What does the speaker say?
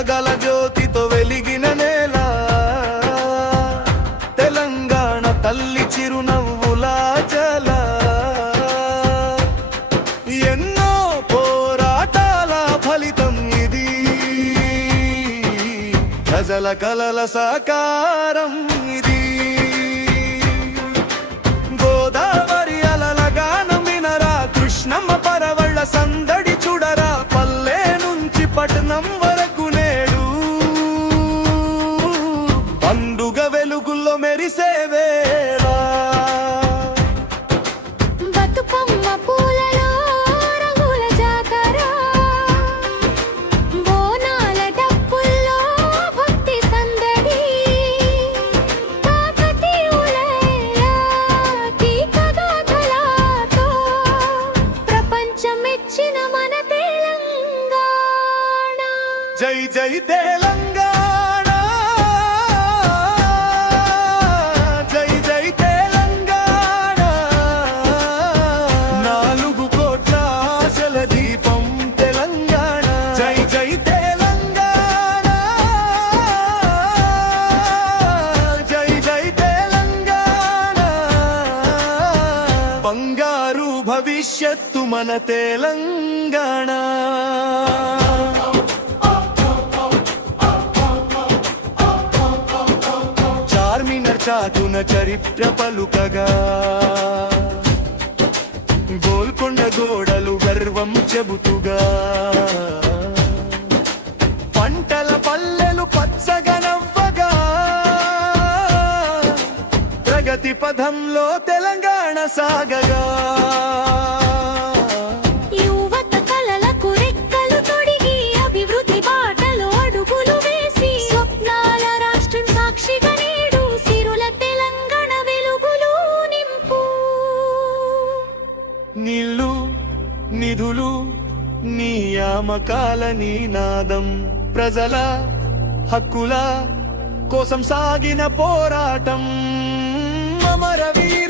త్యాగాల జ్యోతితో వెలిగిన నేల తెలంగాణ తల్లి చిరునవ్వుల జల ఎన్నో పోరాటాల ఫలితం ఇది ప్రజల కలల సాకారం ఇది గోదావరి అలల గానం వినరా కృష్ణమ్మ పరవళ్ళ సందడి చూడరా పల్లె నుంచి పట్టణం వరకు నేడు పండుగ వెలుగుల్లో మెరిసే వేళ బతుకమ్మ పూలలో రంగుల జాతర బోనాల డప్పుల్లో భక్తి సందడి కాకతీయుల తీగగా కళతో ప్రపంచం మెచ్చిన మన తెలంగాణ జై జై తెలంగాణ జై జై తెలంగాణ 4 కోట్ల ఆశల దీపం తెలంగాణ జై జై తెలంగాణ జై జై తెలంగాణ బంగారు భవిష్యత్తు మన తెలంగాణ చార్మినార్ చాటున చరిత్ర పలుకగా గోల్కొండ గోడలు గర్వం చెబుతుగా పంటల పల్లెలు పచ్చగా నవ్వగా ప్రగతి పథంలో తెలంగాణ సాగగా యువత కలలకు రెక్కలు తొడిగి అభివృద్ధి బాటలో అడుగులు వేసి స్వప్నాల రాష్ట్రం సాక్షిగా నేడు సిరుల తెలంగాణ వెలుగులు నింపు నీళ్ళు నిధులు నియామకాల నినాదం ప్రజల హక్కుల కోసం సాగిన పోరాటం అమరవీర